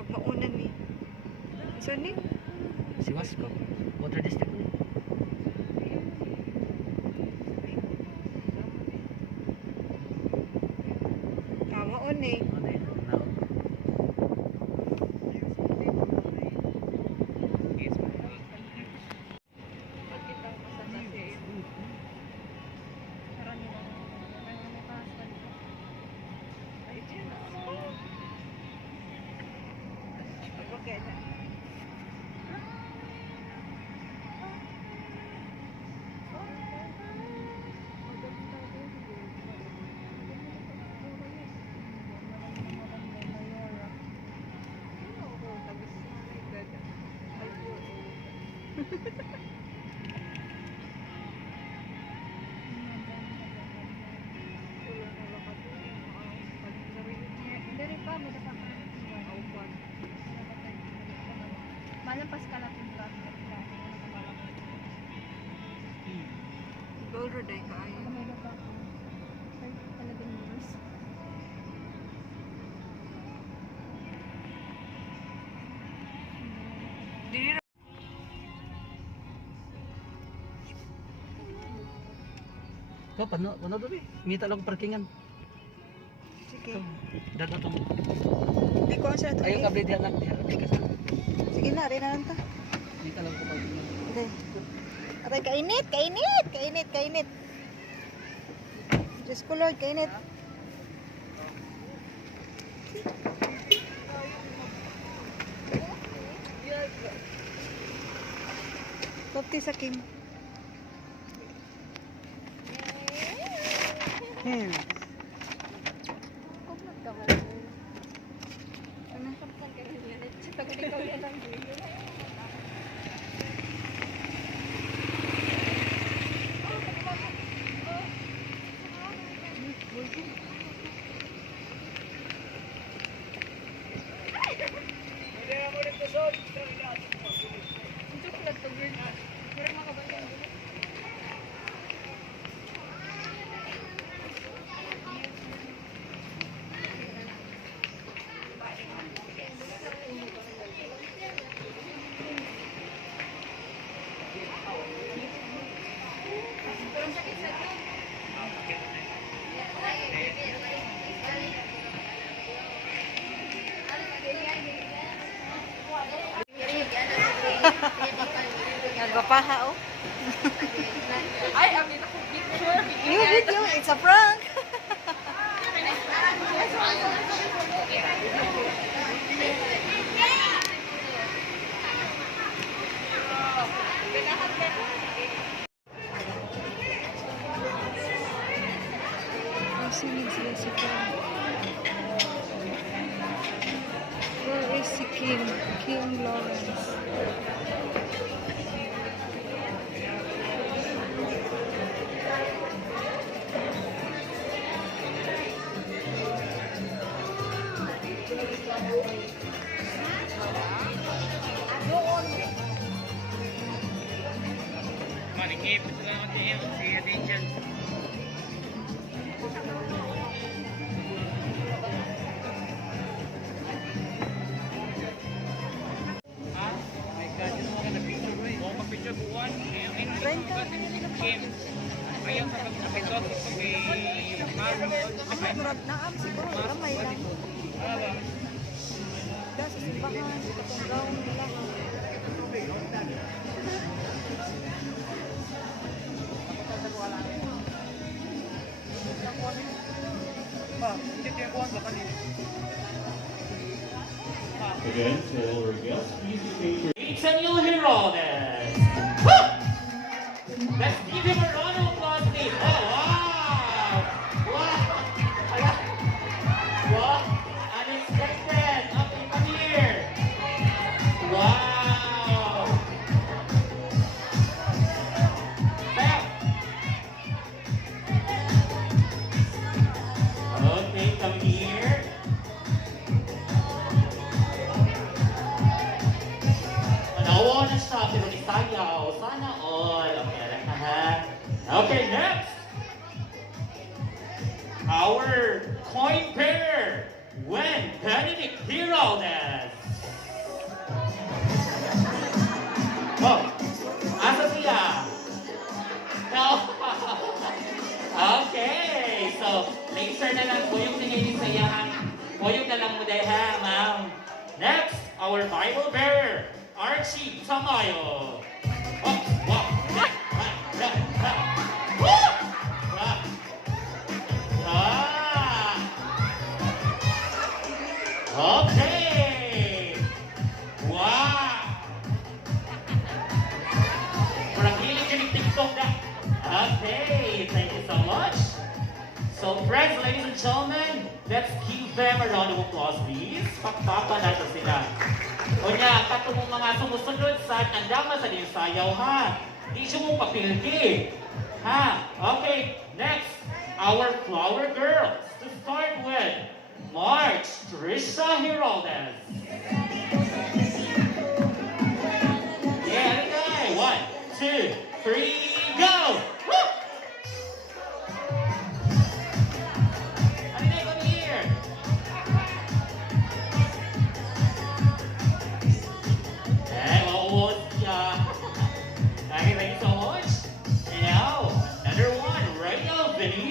Murag maunan ni. So ni? Si Wasco. Water district ni. Maon ni. Ano yun? Now. Malampas ka natin ba? Bawro day ka ay. Dili ra. Ko pano dobi. Ngita lang parkingan. Sige. Dagat to. Di ko sa to. Ayo kabli diha nak diha ka sa. Sige na, rin na lang ta. Ngita lang ko parkingan. Okay. Aray, kainit. Diyos ko Lord, kainit. Kopti sa Kim. Nagpapaha oh. Ay, abit ako picture. New video, it's a prank. Sinig sila si Kim. Where is si Kim? Kim Lawrence. Manikip ito lang ang diyan si Adinjan. Murag naam siguro, ramay lang. Da sa simbahan, katong gown nila. Again, to all our guests, please be patient. It's a new hero then. Let's give him a round of applause, please. Oh, wow! Wow! What? Unexpected. Okay, come here. Wow! Bam! Okay, come here. Nawa na siya, pero ni sayaw. Sana all. Okay, alam na ha. Okay, next. Our coin pair. When Benedict Hero this. day, ha, ma'am. Next, our Bible bearer, Archie Tamayo. Oh, wow. Okay. Wow. Parang hiling ka ng TikTok na. Okay, thank you so much. So, friends, ladies and gentlemen, let's give them a round of applause, please. Pakpapa natin sila. O niya, kato mong mga sumusunod sa andama sa sayaw, ha? Di siya mong papilgi. Ha? Okay, next, our flower girls. To start with, March Trisha Heraldez. Yeah, okay. 1, 2, 3, go! Woo!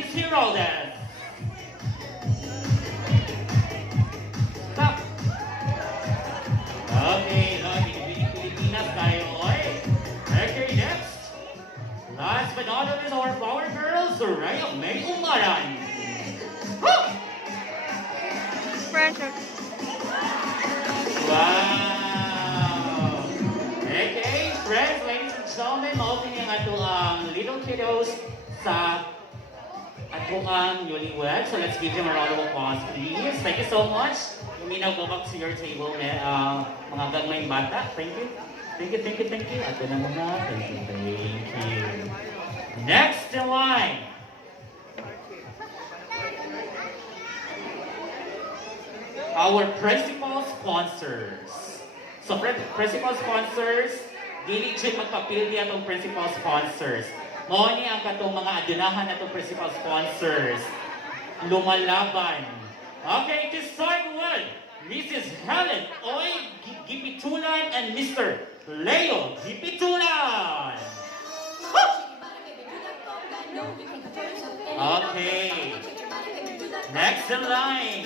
Heraldez. Stop. Okay, Pilipinas tayo, oy. Okay, next. Last but not least, our flower girls, Soraya May Umaran. Woo! Pressure. Wow. Okay, friends, ladies and gentlemen, maupin yung atong little kiddos sa atong newlywed. So let's give them a round of applause, please. Thank you so much. You may now go back to your table, mga gagmayng bata. Thank you. Thank you, thank you, thank you. Ato na muna. Thank you, thank you. Next in line. Our principal sponsors. So, principal sponsors, dili dyan magpapildi atong principal sponsors. Mao ni ang katong mga adunahan natong principal sponsors. Lumalaban. Okay, to start with, Mrs. Helen Oy Gipitulan and Mr. Leo Gipitulan. Okay. Next in line,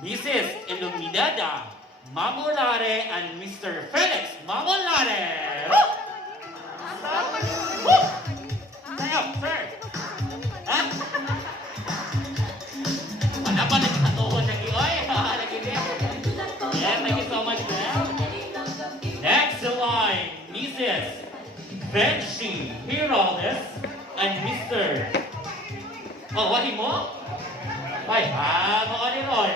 Mrs. Iluminada Mamolare and Mr. Felix Mamolare. Tayo, sir. Ha? Ano pa nagkatuon lagi? Oy, yeah, thank you so much, ma'am. Next in line, Mrs. Benjie Heraldez and Mr. Oh, what mo? Ay, ron.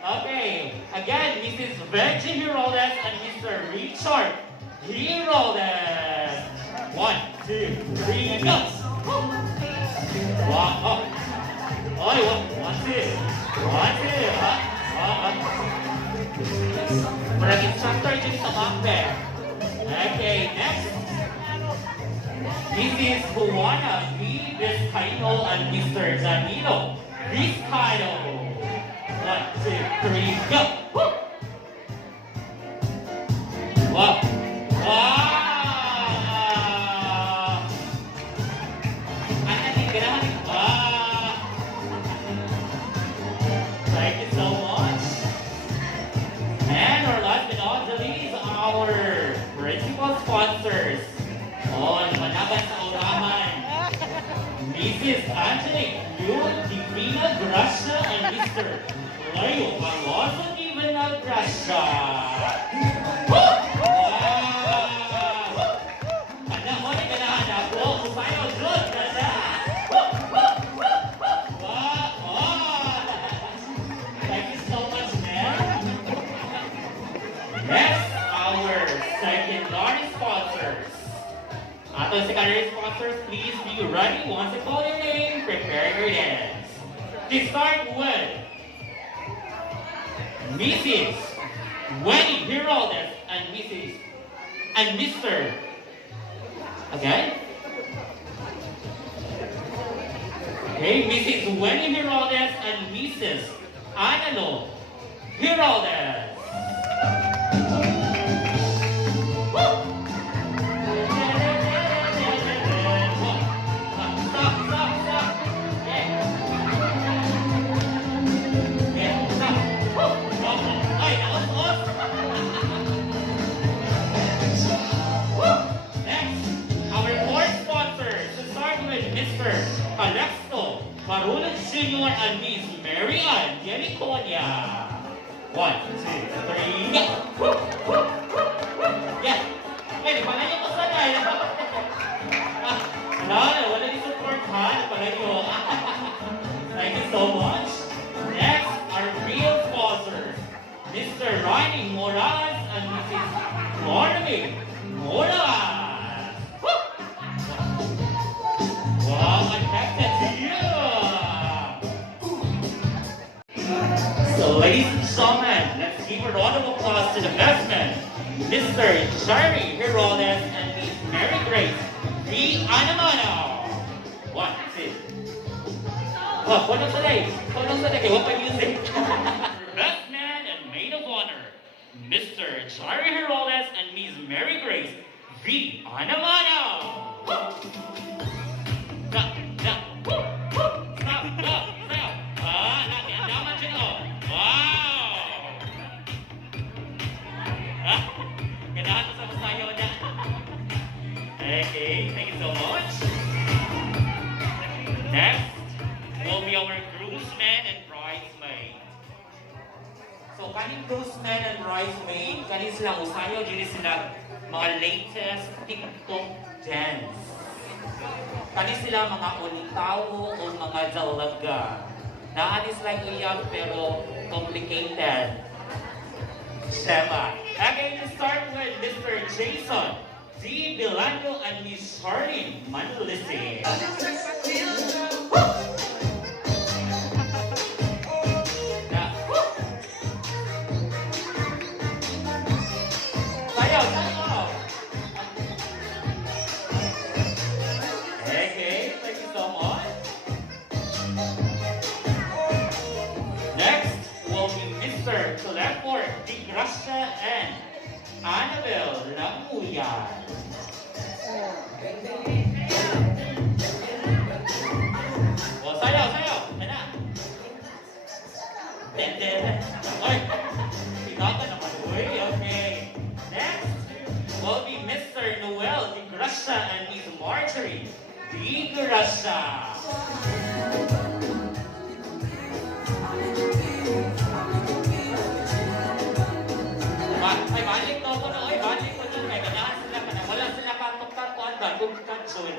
Okay, again, Mrs. Benjie Heraldez and Mr. Richard Heraldez. 1, 2, 3, go! Wow, oh. Oy, 1, 2. 1, 2. Parang instructor dyan sa makbe. Okay, next. Mrs. Juana B. Vizcaino and Mr. Danilo Vizcaino. 1, 2, 3, go! Woo! Wow! Wow! Thank you so much. And our last but not the least, our principal sponsors. Oh, manaban sa urahan. Mrs. Angelique Yul Divina Gracia and Mr. Leo Barroso Divina Gracia. Woo! Wow! Kada mo ni ganahan ako, kusayo Diyos, kada! Next, our secondary sponsors. Our secondary sponsors, please be ready. Once I call your name, prepare your dance. To start with, Mrs. Wendy Heraldez and Mr. Again? Okay, Mrs. Wendy Heraldez and Mrs. Analo Heraldez. Stop. Jr. and Miss Mary Ann Yeliconia. 1, 2, 3, go! Woo! Woo! Woo! Woo! Yan! Ay, di pala yung kasanay. Wala yung support ha. Di pala yung. Thank you so much. Next, our real sponsors, Mr. Ronnie Morales and Mrs. Marnie Morales. Woo! Wow, connected to you. So, ladies and gentlemen, let's give a round of applause to the best man, Mr. Jerry Heroles and Miss Mary Grace V. Anamano. 1, 2. Oh, punong sanay. Kaya wag pa music. Best man and maid of honor, Mr. Jerry Heroles and Miss Mary Grace V. Anamano. Stop. Naman siya ko. Wow! Ganahan ko sa masayo niya. Okay, thank you so much. Next will be our groomsmen and bridesmaid. So, kaning groomsmen and bridesmaid, kaning sila usayo, dili sila mga latest TikTok dance. Kani sila mga unitawo o mga dalaga. Naanis lang iyan pero complicated. Sema. Okay, to start with Mr. Jason D. Bilando and Miss Charlene Manlisi. Sayaw. Okay, thank you so much. Next will be Mr. Collector Di Gracia and Annabelle Lamuyan. Oh, sayaw. Ano? Oy, pinata naman. Uy, okay. Next will be Mr. Noel Di Gracia and Miss Marjorie Di Gracia. Ay, balik to ko na. Ay, balik ko dyan. Kaya ganahan sila ka na. Wala sila katok-takuan ba? Kung kanson.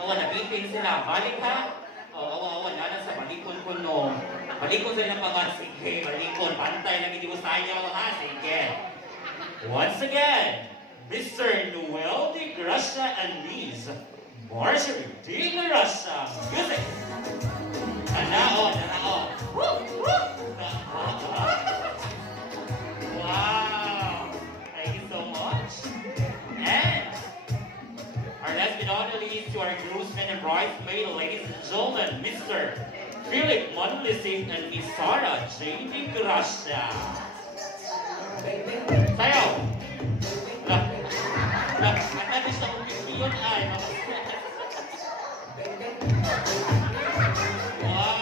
Awa, nabitin sila. Balik ha? Awa, nana sa balikon ko no. Balikon sila mga. Sige, balikon. Pantay lang hindi mo sayo ha. Sige. Once again, Mr. Noel Di Gracia and Miss Marjorie Di Gracia. Music! Nanao. Woo! Wow! Thank you so much. And our last but not least, to our groomsmen and bridesmaid, ladies and gentlemen, Mr. Philip Manlising and Miss Sarah J.D. Gracia. Sayaw! Ang natin sa umiyon ay wow!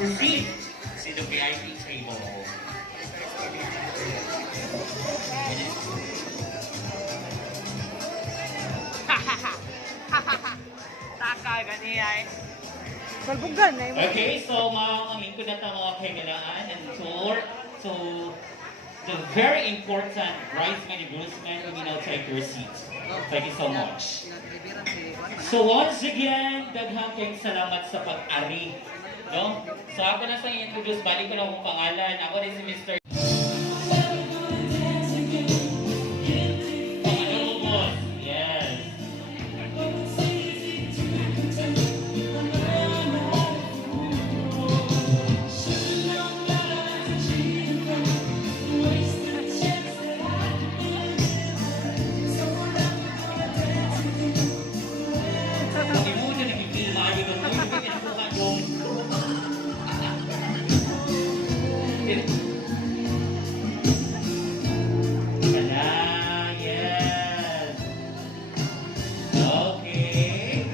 proceed to the VIP table. Taka gani ay. Salbugan na Okay, so maangin ko na ito mga kailangan and tour. So, the very important bridesmaid and groomsmen will now take your seats. Thank you so much. So once again, daghang kayong salamat sa pag-ari. No? So ako na sa introduce, balik ko na akong pangalan. Ako din si Mr. Yes. Hindi mo na nagpipil maayo doon. Hindi mo pinakuha doon. Wala, yes. Okay.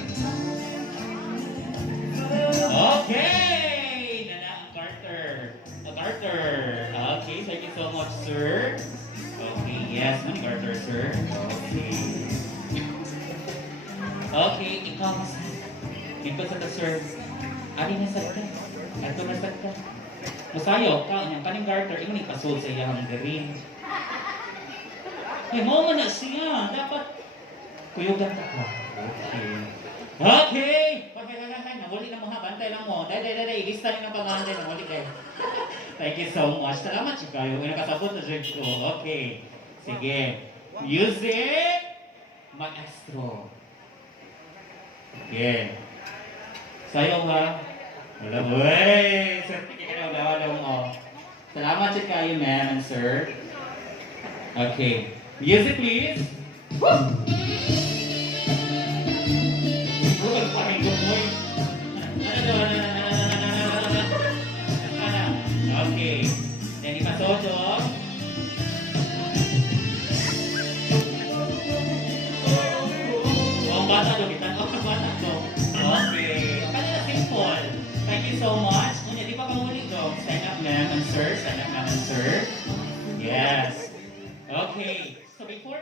Okay! Nana, ang Carter. Ang Carter. Okay, thank you so much, sir. Okay, yes, money Carter, sir. Okay. Okay, ikaw mas. Dito sa ta-sir. Ari na sa ka. Ato na sa ka. Musayo ka, ang kaning Carter, imo ni pasod sa iyang garin. Eh, mo na siya. Dapat kuyugan ka ka. Okay. Okay! Pagkakalakan, nawali na mga bantay lang mo. Dahil, ilista rin ang pag-bantay, nawali kayo. Thank you so much. Salamat siya kayo. May nakasabot na siya ko. Okay. Sige. Music! Mag-astro. Okay. Sayo ba? Wala ba? Wey! Certificate ka na wala mo. Salamat siya kayo, ma'am and sir. Okay. Music, please. Woo! Bukan paling gemoy. Okay. Yang dipasodok. Ang bata dong, kita ang bata dong. Okay. Kanina simple. Thank you so much. Unya, di pa kamuli dong. Stand up, ma'am and sir. Stand up, ma'am and sir. Yes. Okay. So before